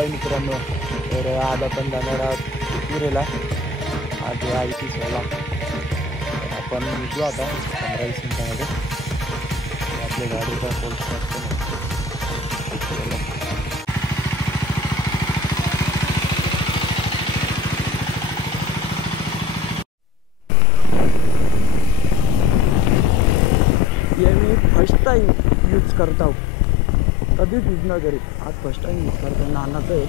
आहे मित्रांनो. तर आज आपण जाणार आहोत पुरेला. आज आहे 30 व्हायला. तर आपण निघू आता 15-20 मिनिटांमध्ये. आपल्या गाडीचा पोल स्टार्ट करू. ये मी फर्स्ट टाइम यूज करता हूँ, कधीच यूज ना करी. आज फर्स्ट टाइम यूज करता हूँ. नानाचं आहे.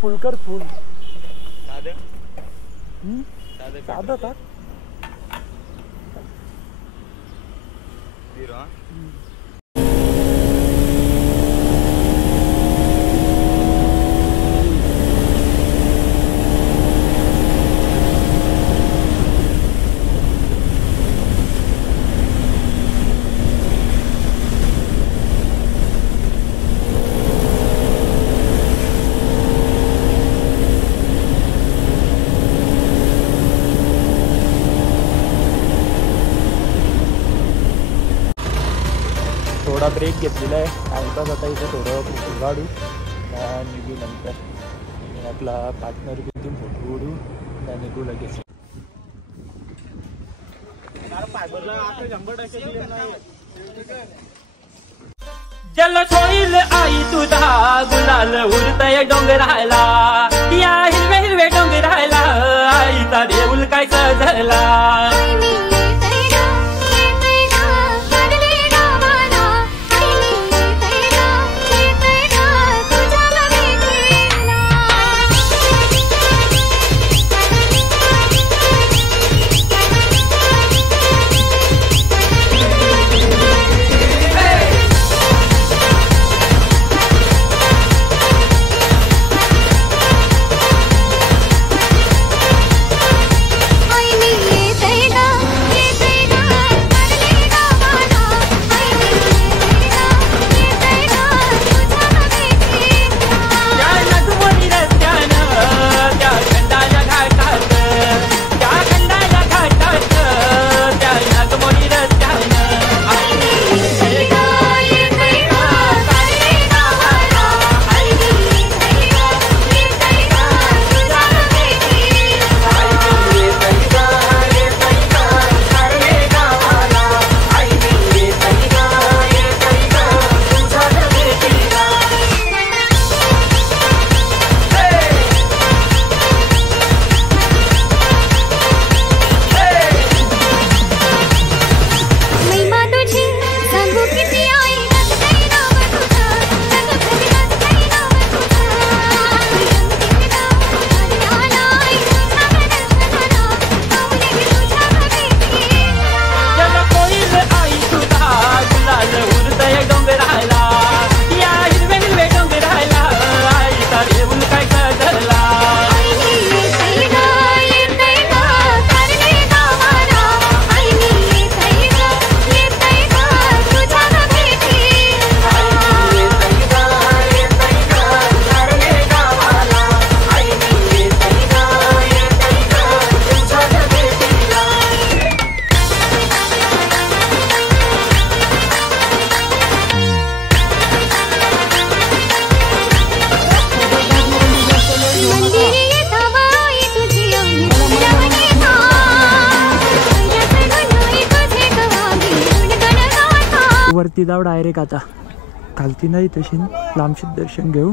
फुल कर फुल साधा था. थोडा ब्रेक घेतलेला आहे. टाइमपास आता इथं थोडं गाडू निघू. नंतर आपला पार्टनर किती फोटो उडू निघू लगेच. जल सोईल आई तुझा गुलाल उडतय डोंगराला. या हिरवे हिरवे डोंगराला आईचा देऊल काय सजला. वरती जाऊ डायरेक्ट. आता खालती नाही तशी लांबशीच दर्शन घेऊ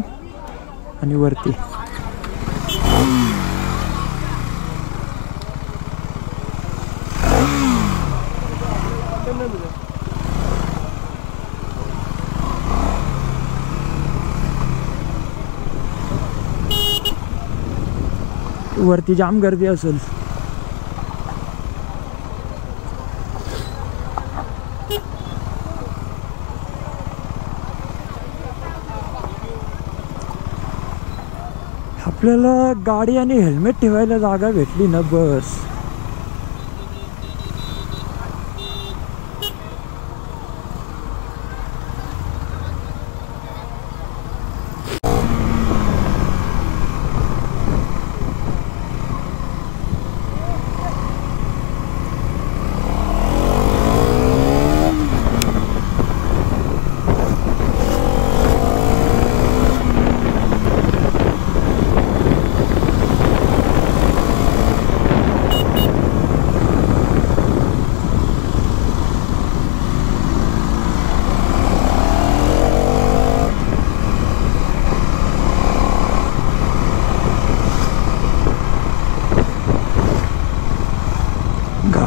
आणि वरती. वरती जाम गर्दी असेल. आपल्याला गाडी आणि हेल्मेट ठेवायला जागा भेटली ना बस.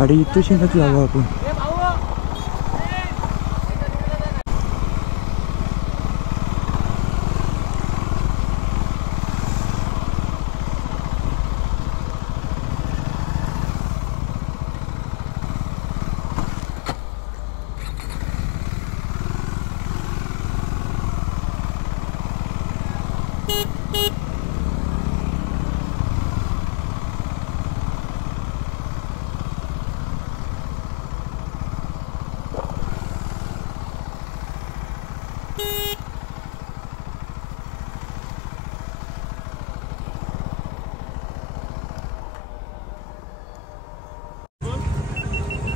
गाडी इथूनच लावू आपण.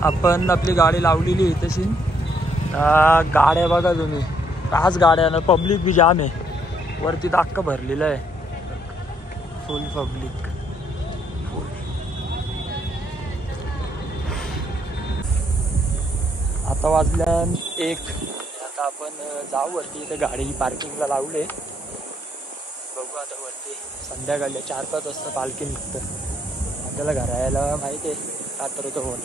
आपण आपली गाडी लावलेली आहे तशी. गाड्या बघा तुम्ही, आज गाड्यानं पब्लिक बी जाम आहे. वरती दाक्क भरलेलं आहे, फुल पब्लिक. आता वाजल्या 1. आता आपण जाऊ वरती. इथे गाडी पार्किंगला लावले. बघू आता वरती. संध्याकाळी 4-5 वाजता पार्किंग निघतं. आपल्याला घरायला माहिती आहे रात्र होल.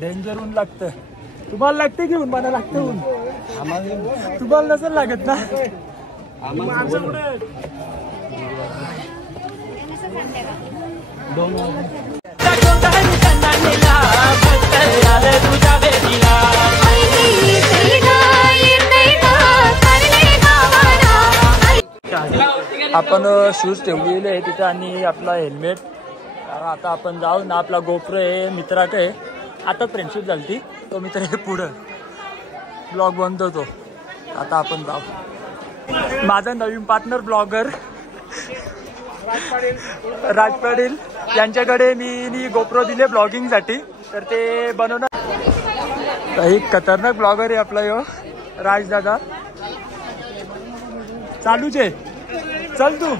डेंजर ऊन लागतं. तुम्हाला लागते की ऊन? मला लागतं ऊन. तुम्हाला नसेल लागत ना? आपण शूज ठेवलेले आहे तिथे आणि आपला हेल्मेट. आता आपण जाऊ ना. आपला गोप्रो आहे मित्राकडे. आता फ्रेंडशिप झाली ती. तो मित्र आहे पुढं ब्लॉग बनतो तो. आता आपण जाऊ. माझा नवीन पार्टनर ब्लॉगर राज पाटील यांच्याकडे मी गोप्रो दिले ब्लॉगिंगसाठी. तर ते बनवणार. एक खतरनाक ब्लॉगर आहे आपला यो राजदादा. चालूच आहे. चल तू.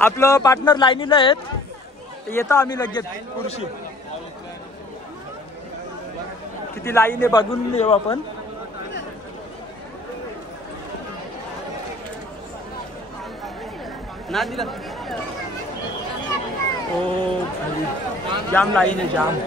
आपलं पार्टनर लाईनीला आहेत. येता आम्ही लगेच पुरुषी. किती लाईन आहे बघून येऊ आपण. ओ भाई जाम लाईन आहे जाम.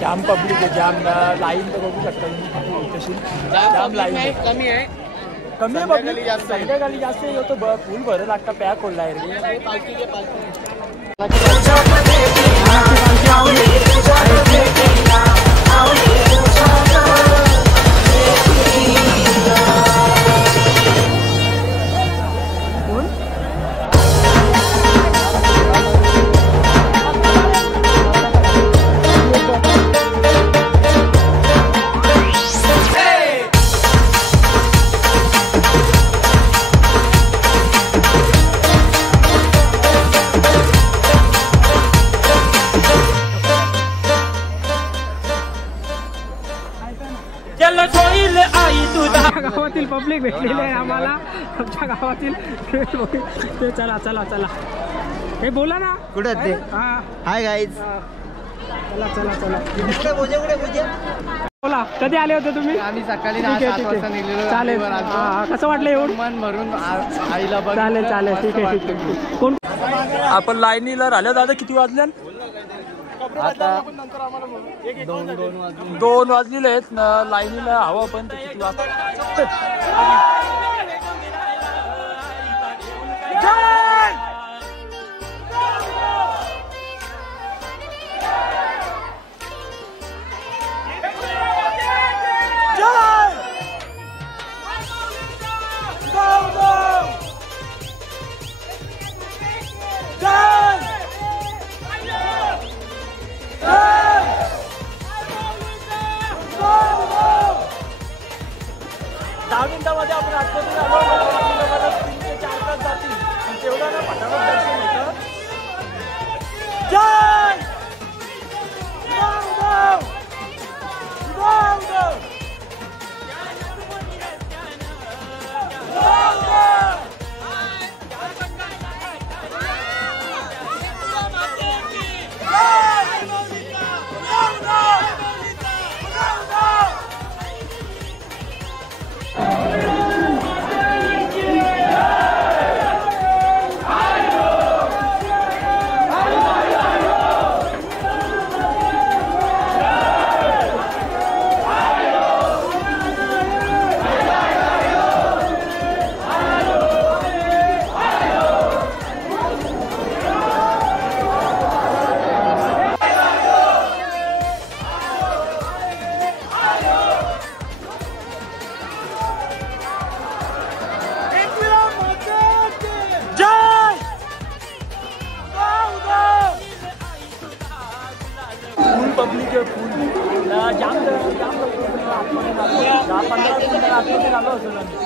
जाम पब्लिक आहे. जाम लाईन तर बघू शकता तुम्ही कशी. जाम लाईन आहे. कमी आहे पब्लिक. संध्याकाळी जास्त होतो. फुल भरं लागतं. पॅक होईल गावातील पब्लिक भेटलेले आहे आम्हाला. आमच्या गावातील. चला चला चला. हे बोला ना. कुठे ते? Hi guys. चला चला चला. बोला. कधी आले होते तुम्ही? आम्ही सकाळी 7 वाजता निघलेलो. चालेल. कसं वाटलं येऊन? मन भरून आईला बघ. चालेल चालेल. ठीक आहे ठीक आहे. कोण आपण लाईनीला राहिलो दादा. किती वाजल्या? आता 2 वाजलेले आहेत. लाईनीला हवं पण किती वाजता? दहा मिनिटामध्ये आपण आतमध्ये आलो. 3 ते 4 तास जातील. तेवढं ना फटाफट दर्शन होतं. जय पब्लिक आहे. फुल जाम 10-15 मिनिटं आतमध्ये झालं असेल आम्ही.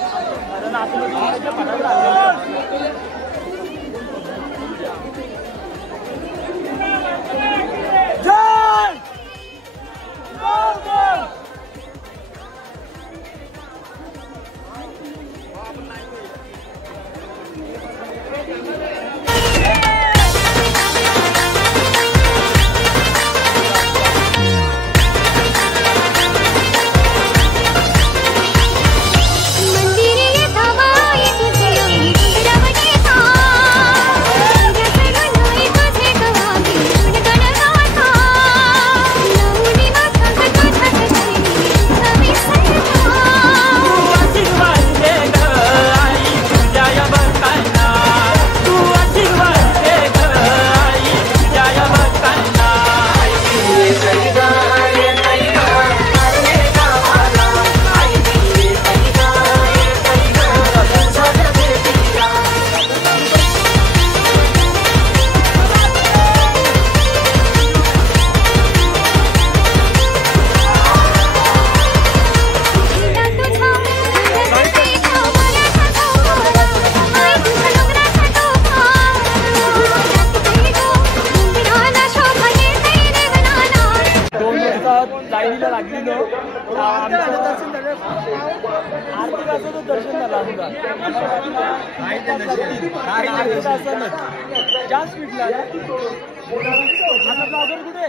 कारण आतमध्ये फटाफट आलेले. लाईनीला लागलेलो. आरती तासाचं दर्शन झालं आमचं. जास्त स्पीडला ब्लॉगर कुठे?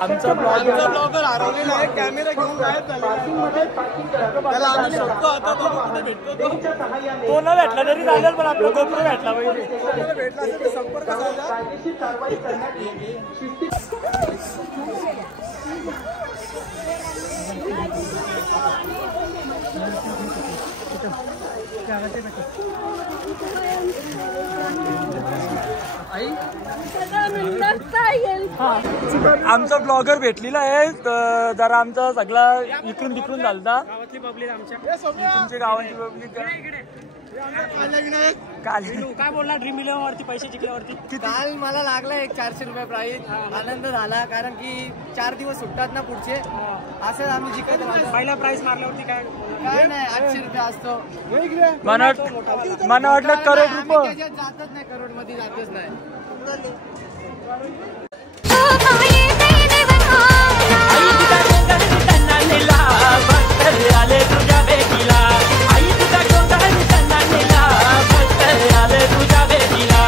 आमचा ब्लॉगर हरवलेला आहे. कॅमेरा घेऊन गायब झाला. तो न भेटला तरी चालेल पण आपला गोप्रो भेटला पाहिजे. भेटला असेल तर संपर्क साधा. आमचा ब्लॉगर भेटलेला आहे. जरा आमचा सगळा इकडून तिकडून झालता. गावातली पब्लिक तुमच्या गावातली पब्लिक काय बोलला ड्रीम इलेव्हन वरती पैसे जिंकल्यावरती? काल मला लागला 400 रुपये प्राईज. आनंद झाला कारण की 4 दिवस सुटतात ना पुढचे. असं आम्ही जिंकत. पहिला प्राईज मारल्यावरती काय नाही 800 रुपये असतो. मला वाटलं करोड रुपये जातच नाही. करोड मध्ये जातच नाही. आले तुझ्या बेटीला आई तुझा डोंगर त्यांना नेला. भक्त आले तुझ्या बेटीला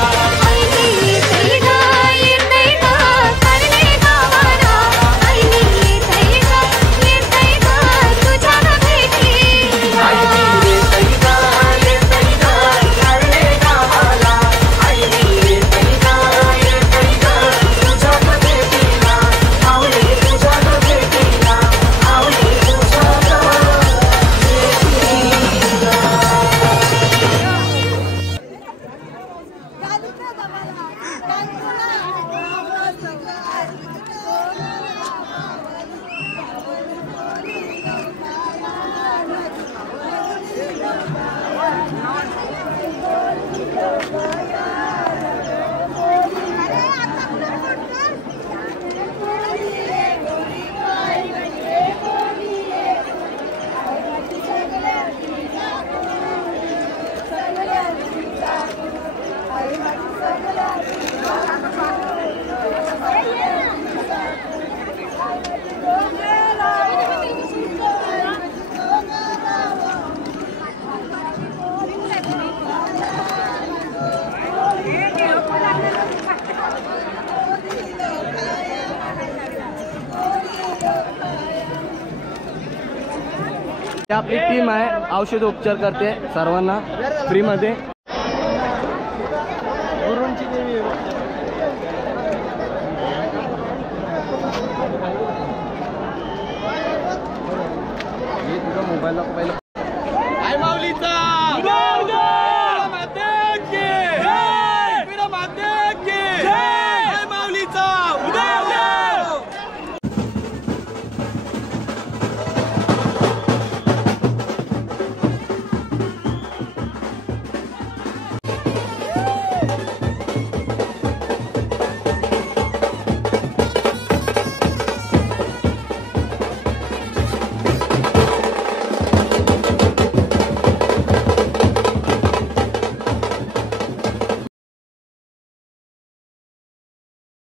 आपली टीम आहे, औषध उपचार करते सर्वांना फ्रीमध्ये. गुरूंची देवी तुझ्या मोबाईलला पहिलं